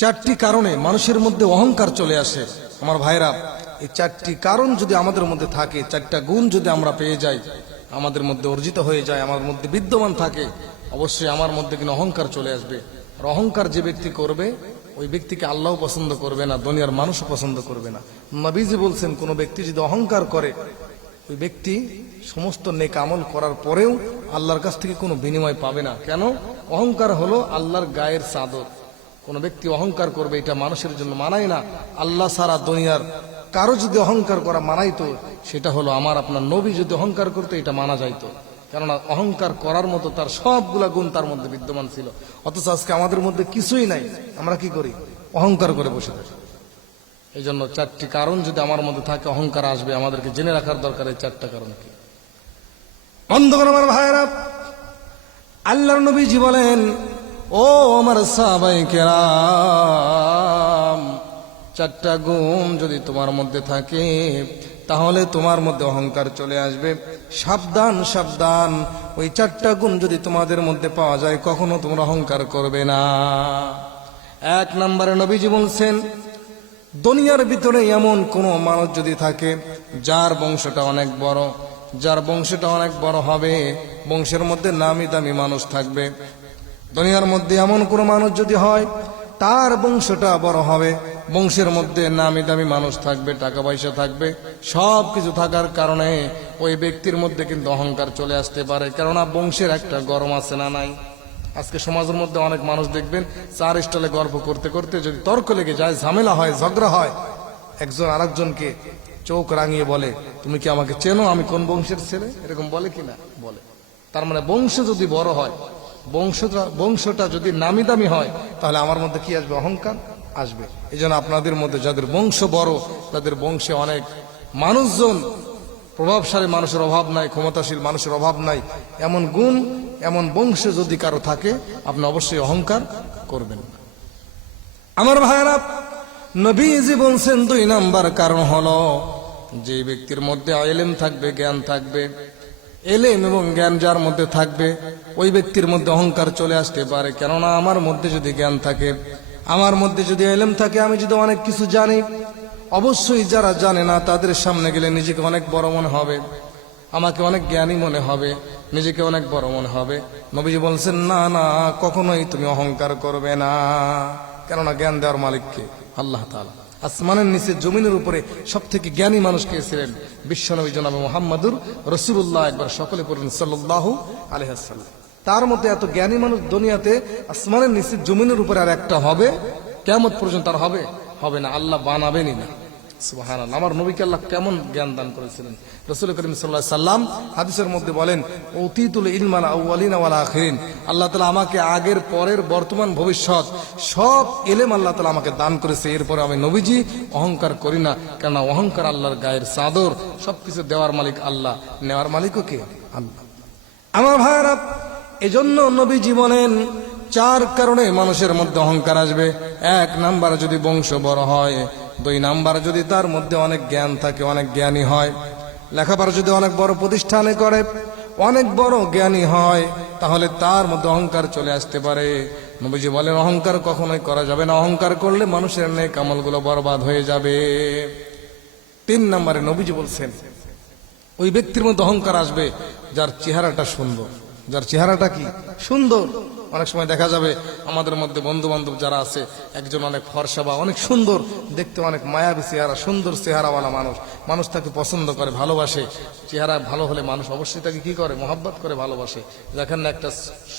চারটি কারণে মানুষের মধ্যে অহংকার চলে আসে। আমার ভাইরা, এই চারটি কারণ যদি আমাদের মধ্যে থাকে, চারটা গুণ যদি আমরা পেয়ে যাই, আমাদের মধ্যে অর্জিত হয়ে যায়, আমার মধ্যে বিদ্যমান থাকে, অবশ্যই আমার মধ্যে কিন্তু অহংকার চলে আসবে। আর অহংকার যে ব্যক্তি করবে, ওই ব্যক্তিকে আল্লাহ পছন্দ করবে না, দুনিয়ার মানুষও পছন্দ করবে না। নবীজি বলছেন, কোন ব্যক্তি যদি অহংকার করে, ওই ব্যক্তি সমস্ত নেক আমল করার পরেও আল্লাহর কাছ থেকে কোনো বিনিময় পাবে না। কেন? অহংকার হলো আল্লাহর গায়ের চাদর। কোন ব্যক্তি অহংকার করবে, এটা মানুষের জন্য মানায় না। আল্লাহ সারা দুনিয়ার কারো যদি অহংকার করা মানাইতো, সেটা হলো আমার আপনার নবী যদি অহংকার করতো, এটা মানা যাইতো। কেননা অহংকার করার মতো তার সবগুলা গুণ তার মধ্যে বিদ্যমান ছিল। অথচ আজকে আমাদের মধ্যে কিছুই নাই, আমরা কি করি? অহংকার করে বসে থাকি। এই জন্য চারটি কারণ যদি আমার মধ্যে থাকে, অহংকার আসবে। আমাদেরকে জেনে রাখার দরকার এই চারটা কারণ কি। বন্ধুগণ, আমার ভাইয়েরা, আল্লাহর নবীজি বলেন, ও আমার সাহাবায়ে কেরাম, চারটা গুণ যদি তোমার মধ্যে থাকে, তাহলে তোমার মধ্যে অহংকার চলে আসবে। সাবধান সাবধান, ওই চারটা গুণ যদি তোমাদের মধ্যে পাওয়া যায়, কখনো তোমরা অহংকার করবে না। এক নম্বরে নবীজি বলছেন, দুনিয়ার ভিতরে এমন কোন মানুষ যদি থাকে, যার বংশটা অনেক বড়, যার বংশটা অনেক বড় হবে, বংশের মধ্যে নামি দামি মানুষ থাকবে। দুনিয়ার মধ্যে এমন কোন মানুষ যদি হয়, তার বংশটা বড় হবে, বংশের মধ্যে নামি দামি মানুষ থাকবে, টাকা পয়সা থাকবে, সব কিছু থাকার কারণে ওই ব্যক্তির মধ্যে কিন্তু অহংকার চলে আসতে পারে। কেননা বংশের একটা গরম আছে না নাই? আজকে সমাজের মধ্যে অনেক মানুষ দেখবেন, চার স্টলে গল্প করতে করতে যদি তর্ক লেগে যায়, ঝামেলা হয়, ঝগড়া হয়, একজন আরেকজনকে চোখ রাঙিয়ে বলে, তুমি কি আমাকে চেনো, আমি কোন বংশের ছেলে? এরকম বলে কিনা? বলে। তার মানে বংশ যদি বড় হয়, বংশটা যদি নামি দামি হয়, তাহলে আমার মধ্যে কি আসবে? অহংকার আসবে। এই জন্য আপনাদের মধ্যে যাদের বংশ বড়, তাদের বংশে অনেক মানুষজন, প্রভাবশালী মানুষের অভাব নাই, ক্ষমতাশীল মানুষের অভাব নাই, এমন গুণ, এমন বংশ যদি কারো থাকে, আপনি অবশ্যই অহংকার করবেন না। আমার ভাইরা, নবীজি বলছেন, 2 নাম্বার কারণ হলো, যে ব্যক্তির মধ্যে ইলম থাকবে, জ্ঞান থাকবে, ইলম এবং জ্ঞান যার মধ্যে থাকবে, ওই ব্যক্তির মধ্যে অহংকার চলে আসতে পারে। কেননা আমার মধ্যে যদি জ্ঞান থাকে, আমার মধ্যে যদি ইলম থাকে, আমি যদি অনেক কিছু জানি, অবশ্যই যারা জানে না তাদের সামনে গেলে নিজেকে অনেক বড় মনে হবে, আমাকে অনেক জ্ঞানী মনে হবে, নিজেকে অনেক বড় মনে হবে। নবীজি বলছেন, না না, কখনোই তুমি অহংকার করবে না। কেননা জ্ঞান দেওয়ার মালিককে আল্লাহ তাআলা। আসমানের নিচে জমিনের উপরে সব থেকে জ্ঞানী মানুষ কে ছিলেন? বিশ্বনবী জনাবে মুহাম্মদুর রাসূলুল্লাহ। একবার সকলে পড়ুন সাল্লাল্লাহু আলাইহি ওয়াসাল্লাম। তার মধ্যে এত জ্ঞানী মানুষ দুনিয়াতে আসমানের নিচে জমিনের উপরে আর একটা হবে? কিয়ামত পর্যন্ত আর হবে? হবে না, আল্লাহ বানাবেনই না। সুবহানাল্লাহ। আমার নবীকে আল্লাহ কেমন জ্ঞান দান করেছিলেন! রাসূল করিম সাল্লাল্লাহু আলাইহি সাল্লাম হাদিসের মধ্যে বলেন, উতীতুল ইলমাল আউয়ালিনা ওয়াল আখিরিন। আল্লাহ তাআলা আমাকে আগের, পরের, বর্তমান, ভবিষ্যৎ সব ইলম আল্লাহ তাআলা আমাকে দান করেছে। এরপরে আমি নবীজি অহংকার করি না। কেননা অহংকার আল্লাহর গায়ের চাদর। সবকিছু দেওয়ার মালিক আল্লাহ, নেওয়ার মালিকও কে? আল্লাহ। আমার ভাইরা, এজন্য নবীজি বলেন, 4 কারণে মানুষের মধ্যে অহংকার আসবে। 1 নাম্বার, যদি বংশ বড় হয়। 2 নাম্বার, যদি তার মধ্যে অনেক জ্ঞান থাকে, অনেক জ্ঞানী হয়, লেখাপড়া যদি অনেক বড় প্রতিষ্ঠানে করে, অনেক বড় জ্ঞানী হয়, তাহলে তার মধ্যে অহংকার চলে আসতে পারে। নবীজি বলেন, অহংকার কখনোই করা যাবে না। অহংকার করলে মানুষের নেক আমলগুলো বরবাদ হয়ে যাবে। 3 নম্বরে নবীজি বলছেন, ওই ব্যক্তির মধ্যে অহংকার আসবে যার চেহারাটা সুন্দর। যার চেহারাটা কি? সুন্দর। অনেক সময় দেখা যাবে আমাদের মধ্যে বন্ধু বান্ধব যারা আছে, একজন অনেক ফর্সা বা অনেক সুন্দর দেখতে, অনেক মায়াবী চেহারা, সুন্দর চেহারাওয়ালা মানুষ, মানুষ তাকে পছন্দ করে, ভালোবাসে। চেহারা ভালো হলে মানুষ অবশ্যই তাকে কি করে? মহব্বত করে, ভালোবাসে। দেখেন না, একটা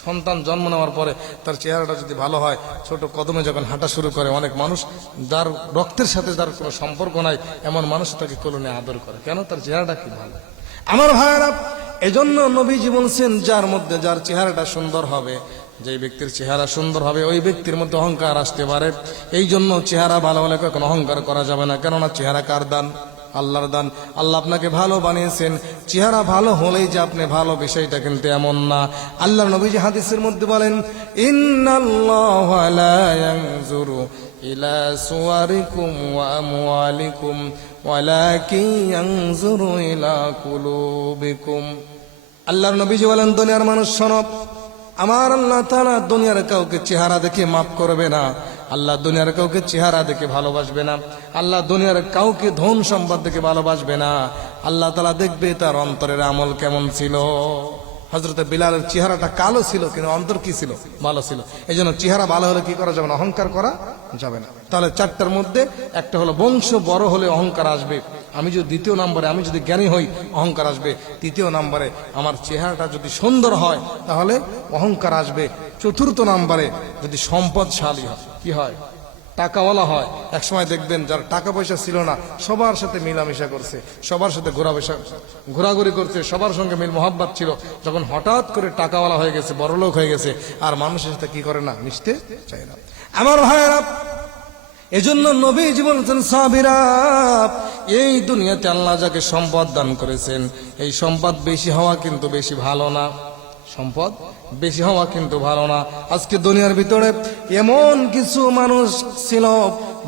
সন্তান জন্ম নেওয়ার পরে তার চেহারাটা যদি ভালো হয়, ছোট কদমে যখন হাঁটা শুরু করে, অনেক মানুষ, যার রক্তের সাথে যার কোনো সম্পর্ক নাই, এমন মানুষ তাকে কোলে আদর করে। কেন? তার চেহারাটা কি ভালো। আমার ভাইয়েরা, এজন্য নবীজি বলছেন, যার মধ্যে, যার চেহারাটা সুন্দর হবে, যে ব্যক্তির চেহারা সুন্দর হবে, ওই ব্যক্তির মধ্যে অহংকার আসতে পারে। এই জন্য চেহারা ভালো হলে কখনো অহংকার করা যাবে না। কেননা চেহারা কার দান? আল্লাহর দান। আল্লাহ আপনাকে ভালো বানিয়েছেন। চেহারা ভালো হলেই যে আপনি ভালো, বিষয়টা কিন্তু এমন না। আল্লাহ নবীজি হাদিসের মধ্যে বলেন, ইন্নাল্লাহা লা ইয়ানজুরু ইলা সুওয়ারিকুম ওয়া আমওয়ালিকুম ওয়ালাকিন ইয়ানজুরু ইলা কুলুবিকুম। আল্লাহর নবীজি বলেন, দুনিয়ার মানুষ শোনো, আমার আল্লাহ তাআলা দুনিয়ার কাউকে চেহারা দেখে মাফ করবে না, আল্লাহ দুনিয়ার কাউকে চেহারা দেখে ভালোবাসবে না, আল্লাহ দুনিয়ার কাউকে ধন সম্পদ দেখে ভালোবাসবে না। আল্লাহ তাআলা দেখবে তার অন্তরের আমল কেমন ছিল। হযরত বিলালের চেহারাটা কালো ছিল কিন্তু অন্তর কি ছিল? ভালো ছিল। এই জন্য চেহারা ভালো হলে কি করা যাবে না? অহংকার করা যাবে না। তাহলে চারটার মধ্যে একটা হলো বংশ বড় হলে অহংকার আসবে। আমি যদি দ্বিতীয় নম্বরে আমি যদি জ্ঞানী হই অহংকার আসবে। তৃতীয় নম্বরে আমার চেহারাটা যদি সুন্দর হয় তাহলে অহংকার আসবে। চতুর্থ নম্বরে যদি সম্পদশালী হয়, কি হয়? টাকাওয়ালা হয়। একসময় দেখবেন যার টাকা পয়সা ছিল না সবার সাথে মিলামিশা করছে, সবার সাথে ঘোরাঘুরি করছে, সবার সঙ্গে মিল মোহাব্বত ছিল। যখন হঠাৎ করে টাকাওয়ালা হয়ে গেছে, বড়লোক হয়ে গেছে, আর মানুষের সাথে কি করে না? মিশতে চায় না। আমার ভাইয়েরা, এজন্য নবীজি বলেছেন সাহাবীরা, এই দুনিয়াতে আল্লাহ যাকে সম্পদ দান করেছেন এই সম্পদ বেশি হওয়া কিন্তু বেশি ভালো না। সম্পদ বেশি হওয়া কিন্তু ভালো না। আজকে দুনিয়ার ভিতরে এমন কিছু মানুষ ছিল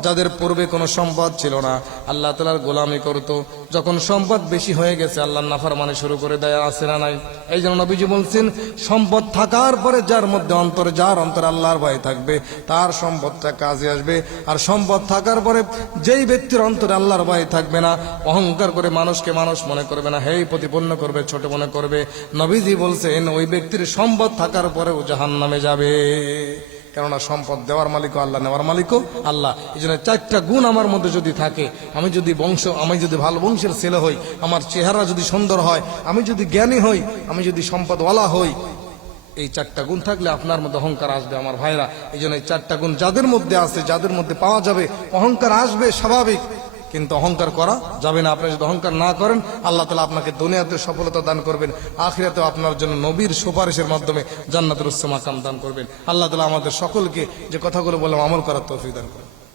যাদের পূর্বে কোনো সম্পদ ছিল না, আল্লাহ তাআলার গোলামি করত। যখন সম্পদ বেশি হয়ে গেছে আল্লাহর নাফরমানি শুরু করে দেয়, আছে না নাই? এই জন্য নবীজি বলছেন সম্পদ থাকার পরে যার অন্তরে আল্লাহর ভয় থাকবে তার সম্পদটা কাজে আসবে। আর সম্পদ থাকার পরে যেই ব্যক্তির অন্তরে আল্লাহর ভয় থাকবে না, অহংকার করে মানুষকে মানুষ মনে করবে না, হেই প্রতিপন্ন করবে, ছোট মনে করবে, নবীজি বলছেন ওই ব্যক্তির সম্পদ থাকার পরেও জাহান্নামে যাবে। কেননা সম্পদ দেওয়ার মালিকও আল্লাহ, নেওয়ার মালিকও আল্লাহ। এই জন্য চারটা গুণ আমার মধ্যে যদি থাকে, আমি যদি ভালো বংশের ছেলে হই, আমার চেহারা যদি সুন্দর হয়, আমি যদি জ্ঞানী হই, আমি যদি সম্পদওয়ালা হই, এই চারটা গুণ থাকলে আপনার মধ্যে অহংকার আসবে। আমার ভাইরা, এই জন্য এই চারটা গুণ যাদের মধ্যে আছে, যাদের মধ্যে পাওয়া যাবে, অহংকার আসবে স্বাভাবিক, কিন্তু অহংকার করা যাবে না। আপনি যদি অহংকার না করেন আল্লাহ তাআলা আপনাকে দুনিয়াতে সফলতা দান করবেন, আখিরাতেও আপনার জন্য নবীর সুপারিশের মাধ্যমে জান্নাতুল উচ্চ মাকাম দান করবেন। আল্লাহ তাআলা আমাদের সকলকে যে কথাগুলো বললাম আমল করার তৌফিক দান করুন।